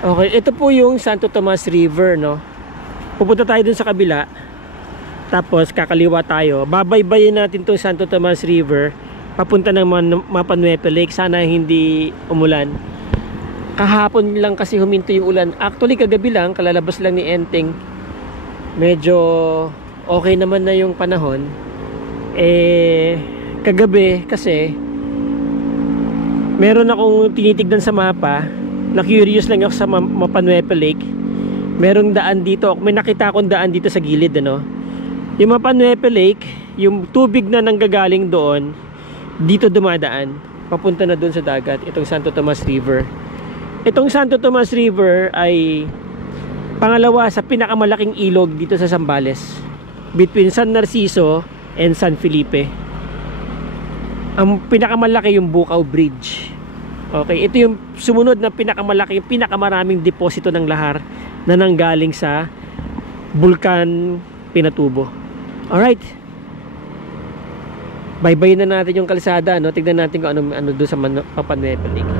Okay, ito po yung Santo Tomas River, no? Pupunta tayo dun sa kabila. Tapos kakaliwa tayo. Babaybayin natin tong Santo Tomas River papunta ng Mapanuepe Lake. Sana hindi umulan. Kahapon lang kasi huminto yung ulan. Actually kagabi lang, kalalabas lang ni Enteng. Medyo okay naman na yung panahon. Kagabi kasi meron akong tinitignan sa mapa. Na curious lang ako sa Mapanuepe Lake. Merong daan dito. May nakita akong daan dito sa gilid, ano? Yung Mapanuepe Lake, yung tubig na nanggagaling doon, dito dumadaan. Papunta na doon sa dagat. Itong Santo Tomas River. Itong Santo Tomas River ay pangalawa sa pinakamalaking ilog dito sa Zambales. Between San Narciso and San Felipe. Ang pinakamalaki yung Bukaw Bridge. Okay, ito yung sumunod na pinakamalaki, yung pinakamaraming deposito ng lahar na nanggaling sa Bulkan Pinatubo. Alright. Baybayin na natin yung kalsada, no? Tignan natin kung ano doon sa Mapanuepe Lake.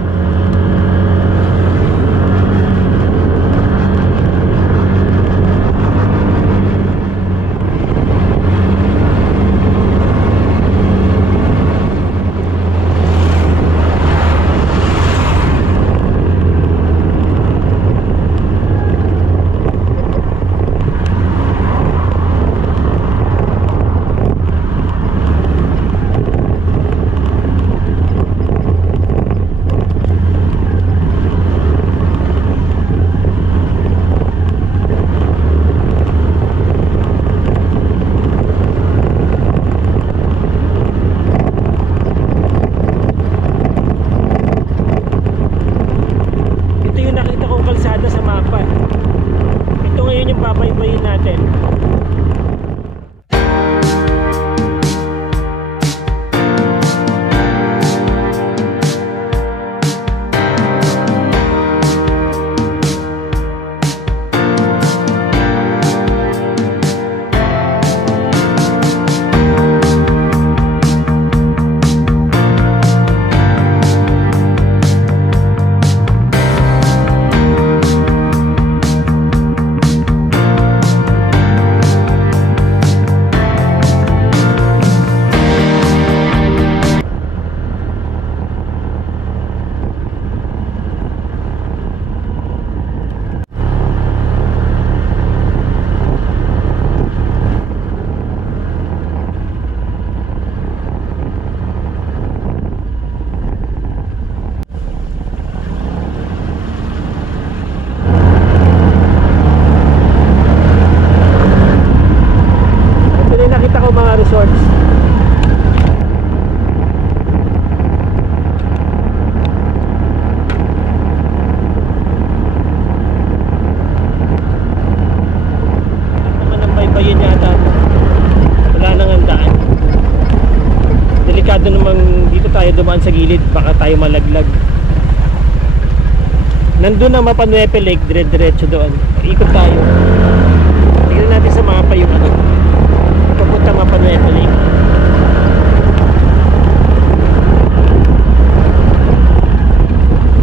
Dumaan sa gilid, baka tayo malaglag. Nandun ang Mapanuepe Lake, dire-diretso doon. Ikot tayo. Tingnan natin sa mapa yung papunta Mapanuepe Lake.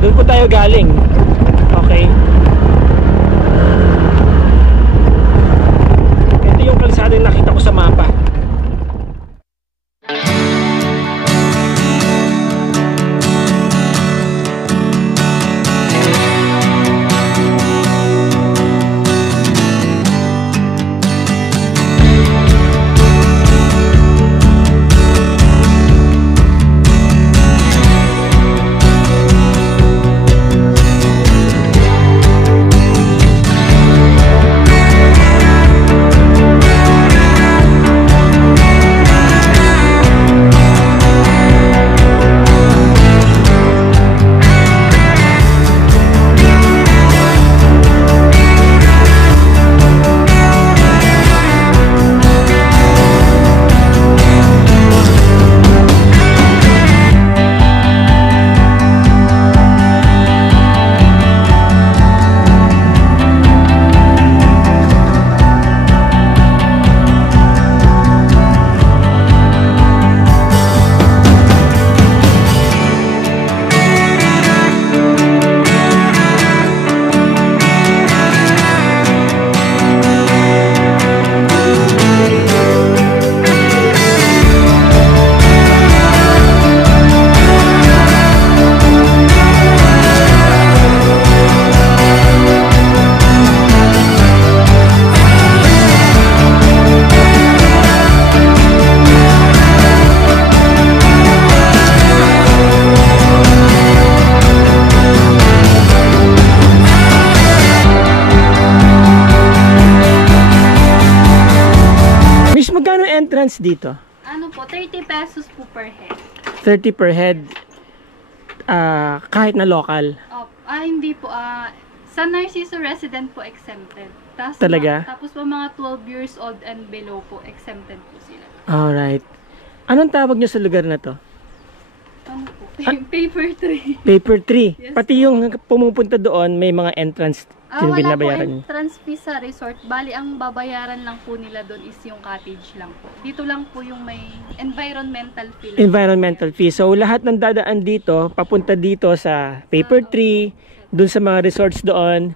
Doon po tayo galing. Okay. Ito yung kalsada na nakita ko sa mapa. entrance dito? Ano po, 30 pesos po per head. 30 per head. Kahit na local. Hindi po. Sa Narciso resident po exempted. Talaga? Tapos po mga 12 years old and below po, exempted po sila. Alright. Anong tawag nyo sa lugar na to? Ano po? Paper tree. Paper tree. Yes, Pati yung pumupunta doon, may mga entrance yung wala po binabayaran nyo. entrance fee sa resort. Bali, ang babayaran lang po nila doon is yung cottage lang po. Dito lang po yung may environmental fee. Environmental fee. So, lahat ng dadaan dito, papunta dito sa Paper Tree, dun sa mga resorts doon,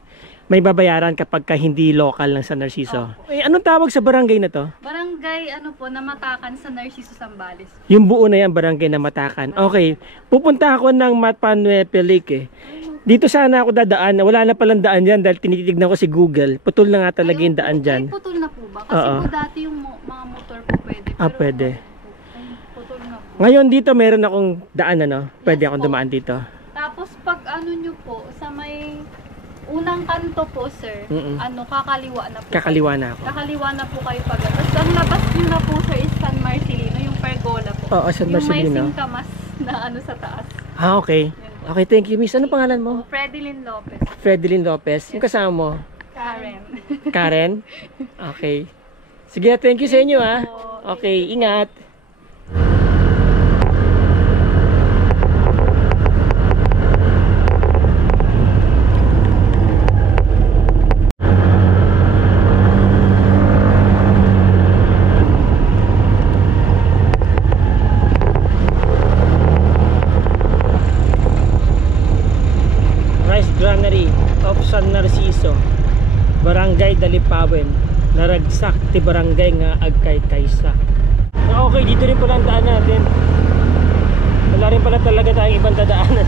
may babayaran kapag ka hindi local lang sa Narciso. Anong tawag sa barangay na to? Barangay, Namatakan sa Narciso, Zambales. Yung buo na yan, barangay Namatakan. Okay. Pupunta ako ng Mapanuepe Lake eh. Dito sana ako dadaan. Wala na palang daan dyan dahil tinitignan ko si Google. Putol na nga talaga yung daan dyan. Putol na po ba? Kasi po dati yung mga motor po pwede. Pero Pwede. Putol na po. Ngayon dito meron akong daan Pwede akong dumaan dito. Tapos pag nyo po, sa may unang kanto po, sir, kakaliwa na po. Kakaliwa na ako. Kakaliwa na po kayo pag. Tapos ang labas nyo na po, sir, is San Marcelino, yung pergola po. Oo, San Marcelino. Yung may singkamas na sa taas. Okay. Okay, thank you, miss. Ano pangalan mo? Fredelyn Lopez. Fredelyn Lopez. Yung kasama mo? Karen. Karen? Okay. Sige, thank you sa inyo Okay, ingat. Granary of San Narciso, Barangay Dalipawen, naragsak ti barangay nga agkay kaysa. Okay, dito rin pala ang daan natin. Wala rin pala talaga tayong ibang dadaanan.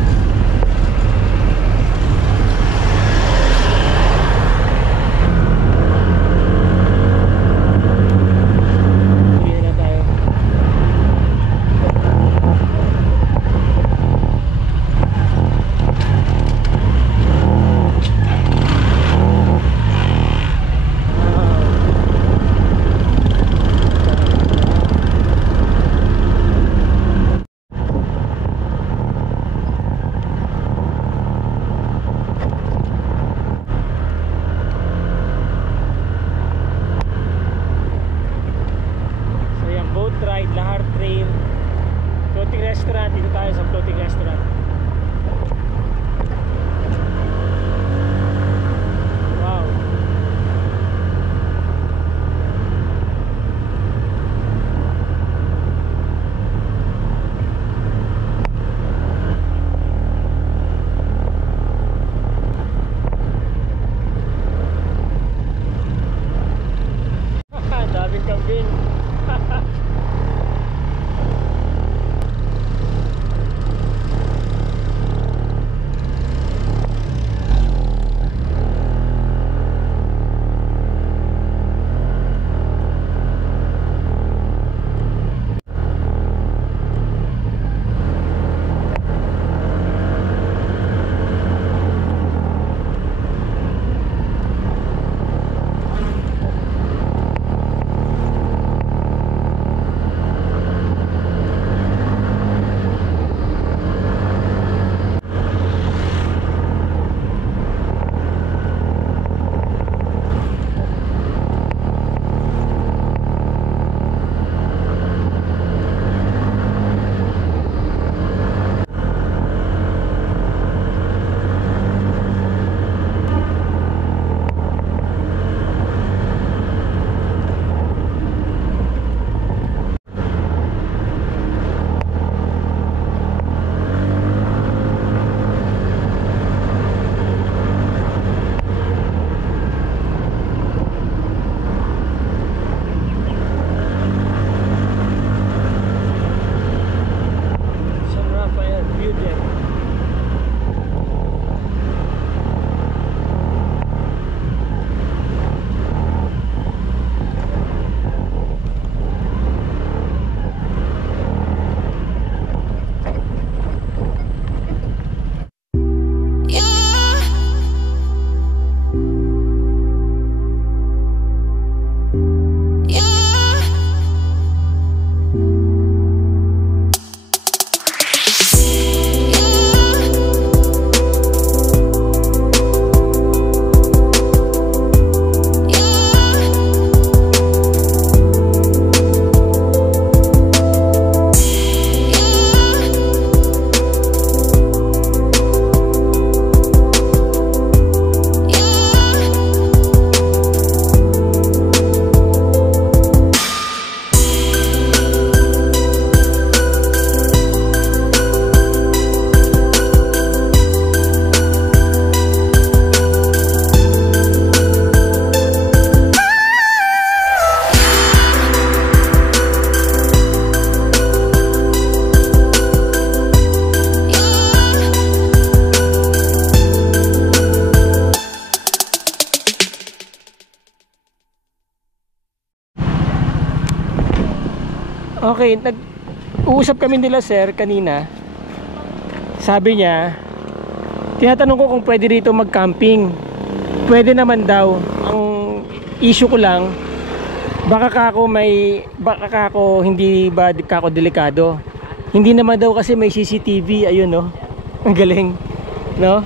Okay, nag-uusap kami nila sir kanina. Sabi niya, tinatanong ko kung pwede rito mag-camping. Pwede naman daw. Ang issue ko lang, baka kako hindi ba kako delikado. Hindi naman daw kasi may CCTV, ayun no. Ang galing, no?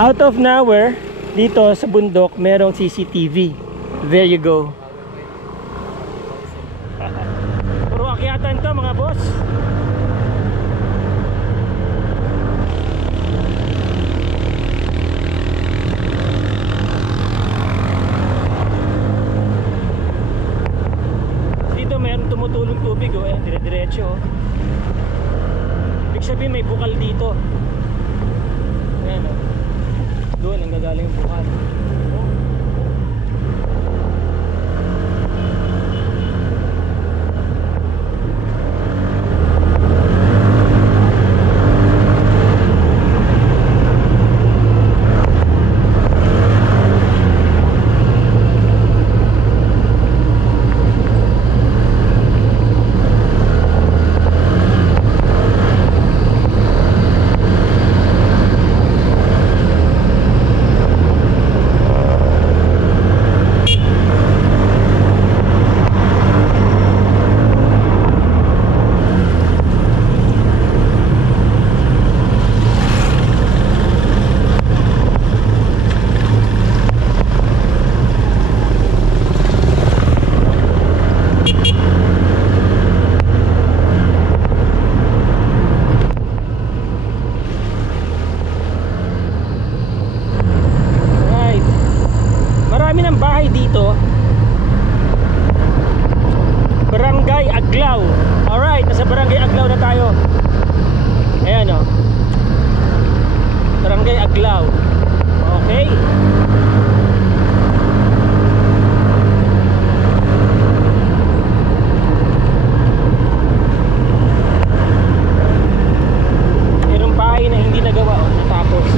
Out of nowhere, dito sa bundok, merong CCTV. There you go. Puro akyatan to mga boss. Dito meron tumutulong tubig, oh, ayan, dire-diretso. Ibig sabihin may bukal dito. Ayan, oh. Doon ang gagaling yung bukal. Dito Barangay Aglaw. Alright, nasa Barangay Aglaw na tayo. Ayan o, Barangay Aglaw. Okay. Merong bahay na hindi nagawa o natapos.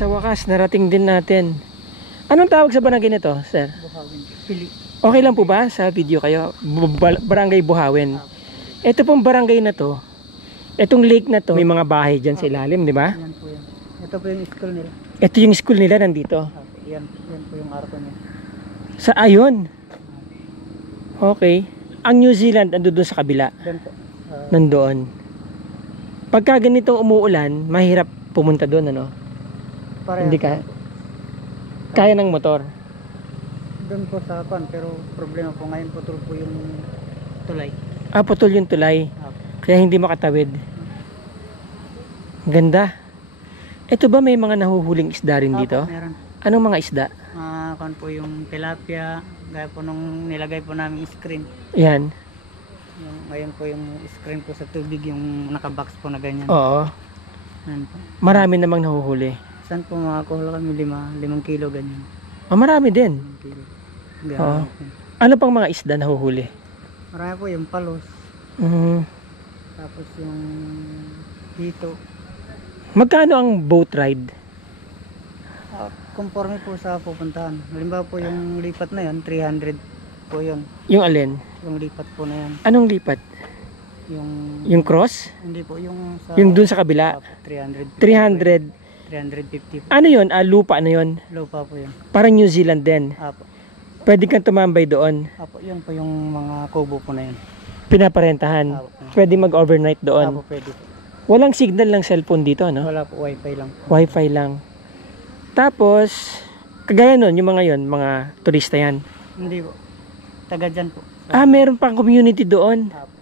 Sa wakas, narating din natin. Anong tawag sa barangay nito, sir? Buhawin. Pili. Okay lang po ba sa video kayo? Barangay Buhawin. Ito pong barangay na to, itong lake na to, may mga bahay dyan sa ilalim, di ba? Yan po yan. Ito po yung school nila. Ito yung school nila nandito. Yan po yung arko niya. Sa ayon. Okay. Ang New Zealand ando doon sa kabila. Yan po. Nandoon. Pagka ganito umuulan, mahirap pumunta doon, ano? Hindi ka. Kaya ng motor. Doon po sa akin, pero problema po ngayon putol po yung tulay. Ah, putol yung tulay. Kaya hindi makatawid. Ganda. Ito ba may mga nahuhuling isda rin dito? Meron. Anong mga isda? Kan po yung tilapia, gaya po nung nilagay po namin screen. Yan. Yung, ngayon po yung screen po sa tubig, yung nakabox po na ganyan. Oo. Yan po. Marami namang nahuhuli. Saan po makakuha kami 5 kilo ganyan. Ah, marami din. 5 kilo. Oo. Ano pang mga isda nahuhuli? Marami po yung palos. Mhm. Tapos yung hito. Magkano ang boat ride? Conforme po sa pupuntahan. Halimbawa po yung lipat na yan, 300 po yun. Yung alin? Yung lipat po na yan. Anong lipat? Yung cross? Hindi po, yung sa... Yung dun sa kabila? 300. 300. 350 po. Ano yun? Lupa na yun? Lupa po yun. Parang New Zealand din. Apo. Pwede kang tumambay doon. Apo, yun po yung mga kubo po na yun. Pinaparentahan. Apo. Pwede mag-overnight doon. Apo, pwede po. Walang signal ng cellphone dito, no? Wala po, wifi lang. Wifi lang. Tapos, kagaya nun, yung mga yon, mga turista yan. Hindi po. Taga dyan po. Ah, meron pang community doon. Apo.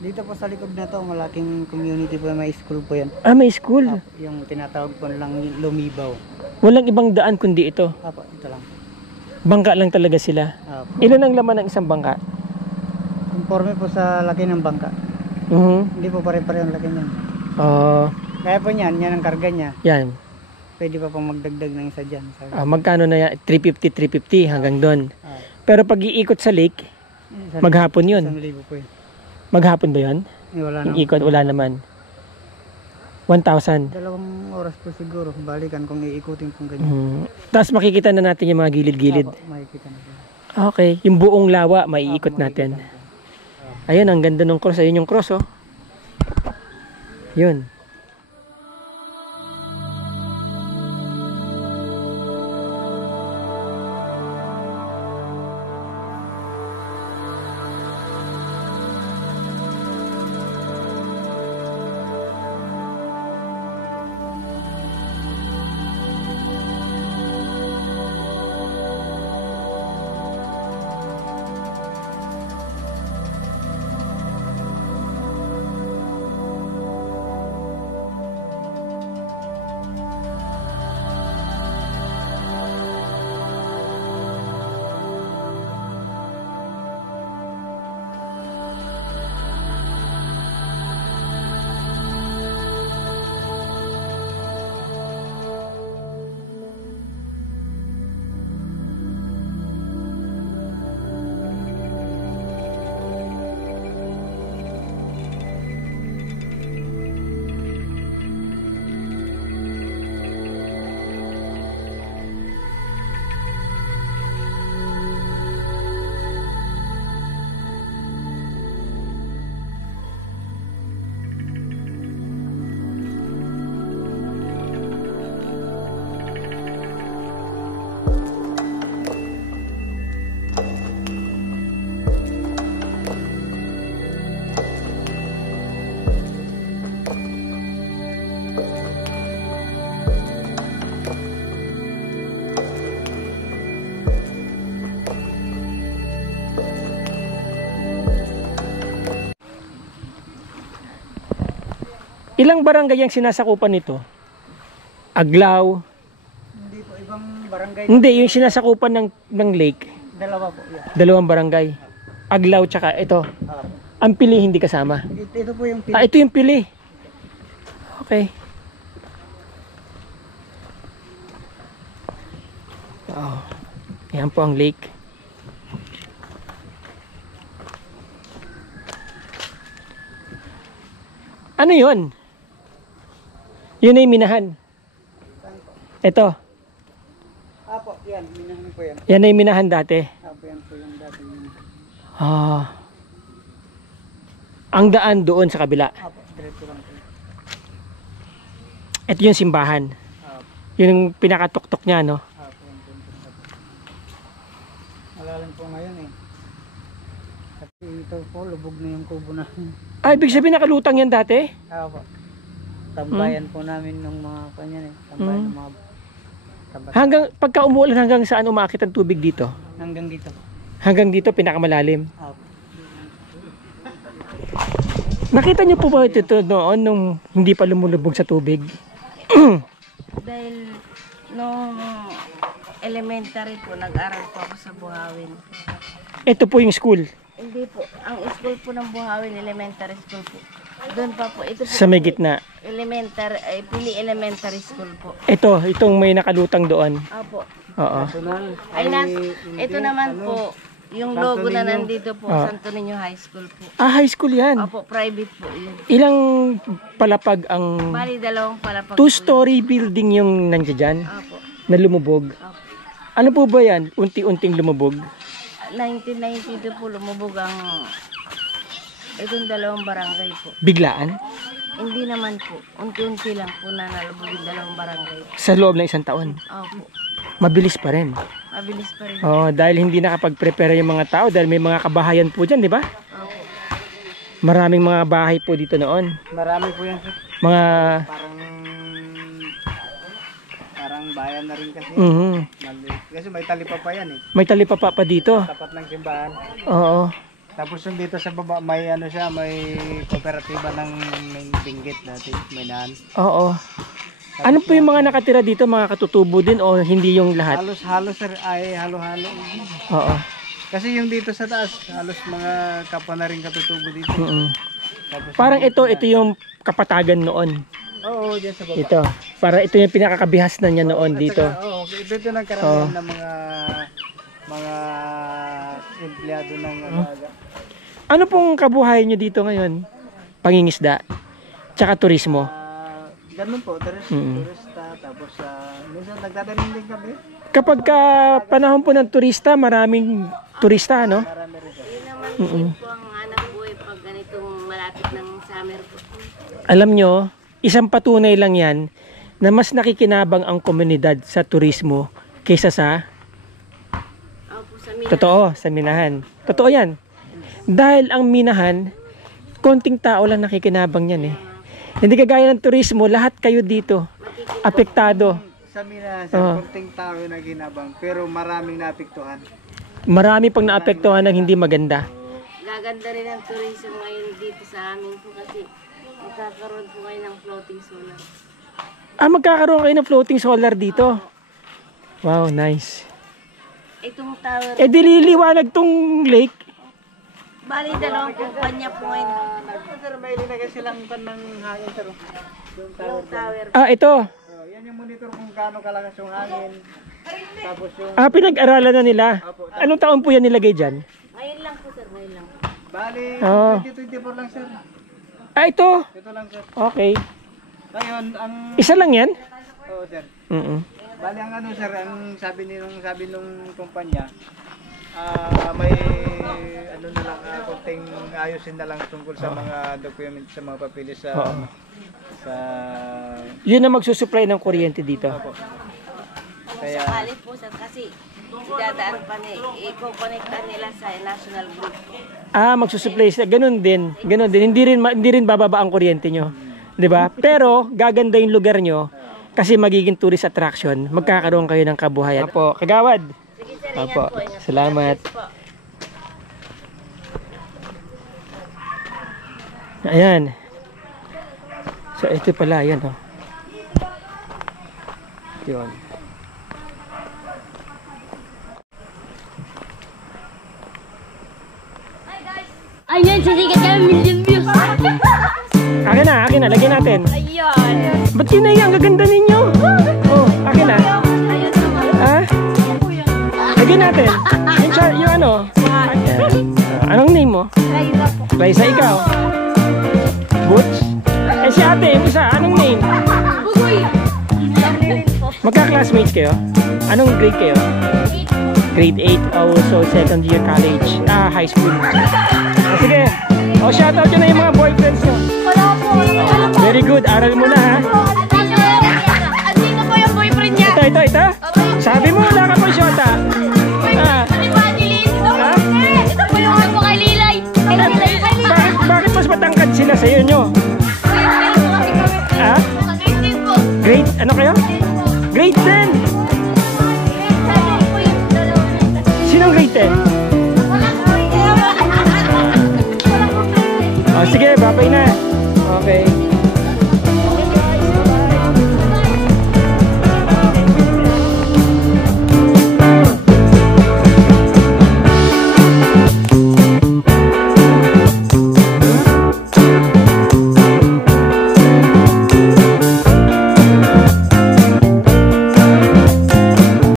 Dito po sa likod na to, malaking community po, may school po yan. Ah, may school. Apo, yung tinatawag po lang Lumibaw. Walang ibang daan kundi ito. Apo, ito lang. Bangka lang talaga sila. Apo. Ilan ang laman ng isang bangka? Conforme po sa laki ng bangka. Hindi po pare-pareho ang laki niyan. Kaya po yan ang karga niya. Yan. Pwede pa pong magdagdag ng isa dyan. Magkano na yan? 350 hanggang doon. Pero pag iikot sa lake, maghapon yun. 1,000 po yun. Maghapon ba yun? Wala Yung na. ikot, wala naman. 1,000. 2 oras po siguro. Balikan kung iikutin kung ganyan. Tapos makikita na natin yung mga gilid-gilid. Apo, makikita na po. Okay. Yung buong lawa, maiikot natin. Ayun, ang ganda ng cross. Ayun yung cross, oh. Yun. Ilang barangay ang sinasakupan nito? Aglaw. Hindi po, ibang barangay. Hindi, yung sinasakupan ng lake. 2 po. Dalawang Yeah. barangay. Aglaw tsaka ito. Ang Pili hindi kasama. Ito po yung Ah, ito yung Pili. Okay. Oh. Yan po ang lake. Ano yun? Yun ay minahan. Ito. Apo, yan. Minahan po yan. Yan ay minahan dati. Apo, yan po yung dati minahan. Ah. Ang daan doon sa kabila. Apo, diretso lang po. Ito yung simbahan. Apo. Yun yung pinakatuktok niya, no? Apo, yan po. Malalim po ngayon eh. Kasi ito po, lubog na yung kubo na. Ay, ibig sabihin nakalutang yan dati? Apo. Tambayan po namin ng mga kanyan eh. Tambayan ng mga tabat. Hanggang, pagka umuulan, hanggang saan umakit ang tubig dito? Hanggang dito. Hanggang dito, pinakamalalim. Apo. Nakita niyo po ba ito noon nung hindi pa lumulubog sa tubig? Dahil nung elementary po, nag-aral po ako sa Buhawin. Ito po yung school. Hindi po. Ang school po ng Buhawin, elementary school po. Doon pa po. Ito po Sa may gitna. Elementary, Pili Elementary School po. Itong may nakalutang doon. Opo. Oo. Ay, ito naman po, yung logo na nandito po, Santo Niño High School po. Ah, high school yan. Opo, private po yun. Ilang palapag ang... Bali, 2 palapag. 2-story building yung nandiyan dyan, Opo. na lumubog. Opo. Ano po ba yan? Unti-unting lumubog? 1992 po lumubog ang itong 2 barangay po. Biglaan? Hindi naman po. Unti-unti lang po na nalubog yung 2 barangay. Sa loob ng 1 taon? Opo. Mabilis pa rin. Mabilis pa rin. Oh, dahil hindi nakapag-prepare yung mga tao dahil may mga kabahayan po dyan, di ba? Opo. Maraming mga bahay po dito noon. Marami po yan sir. Mga... Parang bayan na rin kasi. Kasi may talipa pa yan eh. May talipapa pa dito. Tapat ng simbahan. Oo. Tapos yung dito sa baba, may ano siya, may kooperatiba ng binggit dati, may naan. Oo. Ano po yung mga nakatira dito? Mga katutubo din o hindi yung lahat? Halos-halos sir, ay halo-halo. Oo. Kasi yung dito sa taas, halos mga kapwa na rin katutubo dito. Tapos Parang ito yung kapatagan noon. Oo, dyan sa baba. Ito. Para ito yung pinakakabihas na niya noon dito. Oo, dito nang karamihan ng mga empleyado ng alaga. Ano pong kabuhayan nyo dito ngayon? Pangingisda? Tsaka turismo? Ganun po, turista, tapos minsan nagtatanim din kami. Kapag panahon po ng turista, maraming turista, no? Marami rin po. Yun naman din po ang hanap buhay pag ganitong malapit ng summer po. Alam nyo, isang patunay lang yan na mas nakikinabang ang komunidad sa turismo kaysa sa Opo, sa Minahan. totoo, sa minahan. Totoo yan. Dahil ang minahan, konting tao lang nakikinabang yan eh. Hindi kagaya ng turismo, lahat kayo dito apektado. Sa Minahan, sa konting tao na ginabang, pero maraming naapektuhan. Marami pang naapektuhan ng hindi maganda. Gaganda rin ang tourism ngayon dito sa amin po kasi magkakaroon po kayo ng floating solar. Ah, magkakaroon kayo ng floating solar dito. Wow, nice. Itong tower, Eh, dililiwanag tong lake. bali 2 kumpanya po ngayon. Sir, may linagay silang pan ng hangin, sir. Yung Yung tower. Ah, ito. yan yung monitor kung gaano kalakas yung hangin. Tapos yung... Ah, pinag-aralan na nila. Anong taon po yan nilagay dyan? Ngayon lang po sir, ngayon lang. Bali, Oo. 2024 lang, sir. Ah, ito. Ito lang, sir. Okay. Ngayon, ang... Isa lang yan? Oo, sir. Bali, ang ano, sir, ang sabi nung kumpanya, may ano na lang, konting ayusin na lang tungkol sa mga document, sa mga papilis sa... sa... Yun na magsusupply ng kuryente dito. Opo. Kaya, sakali po sir, kasi idadaan pa i-connecta nila sa national grid. Ah, magsusupply sila. Ganun din. Ganun din. Hindi rin bababa ang kuryente nyo. 'Di ba? Pero gaganda yung lugar nyo kasi magiging tourist attraction. Magkakaroon kayo ng kabuhayan. Apo, kagawad. Sige sir, Apo. ingat po. Ingat. Salamat. Po. Ayan. So ito pala, ayan oh. Yun. Ayun, sisikat kami million views. Akin na, lagyan natin. Ayun. Ba't yun na yan? Gaganda ninyo. Oh, akin na. Ayun naman. Ha? Lagyan natin. Yung ano? Ayan. Anong name mo? Raisa po. Raisa, ikaw? Butch? Eh si ate, yung isa, anong name? Bugoy. Magkaklase Classmates kayo? Anong grade kayo? Grade 8. Oh, so second year college. High school. Sige. Shoutout nyo na yung mga boyfriends nyo. Very good. Aral mo na ha. Andito po yung boyfriend niya. Ito. Sabi mo wala ka pong shota. Ito po yung ako kay Lilay. Bakit mas matangkad sila sa iyo nyo? Grade ano kayo? Grade 10.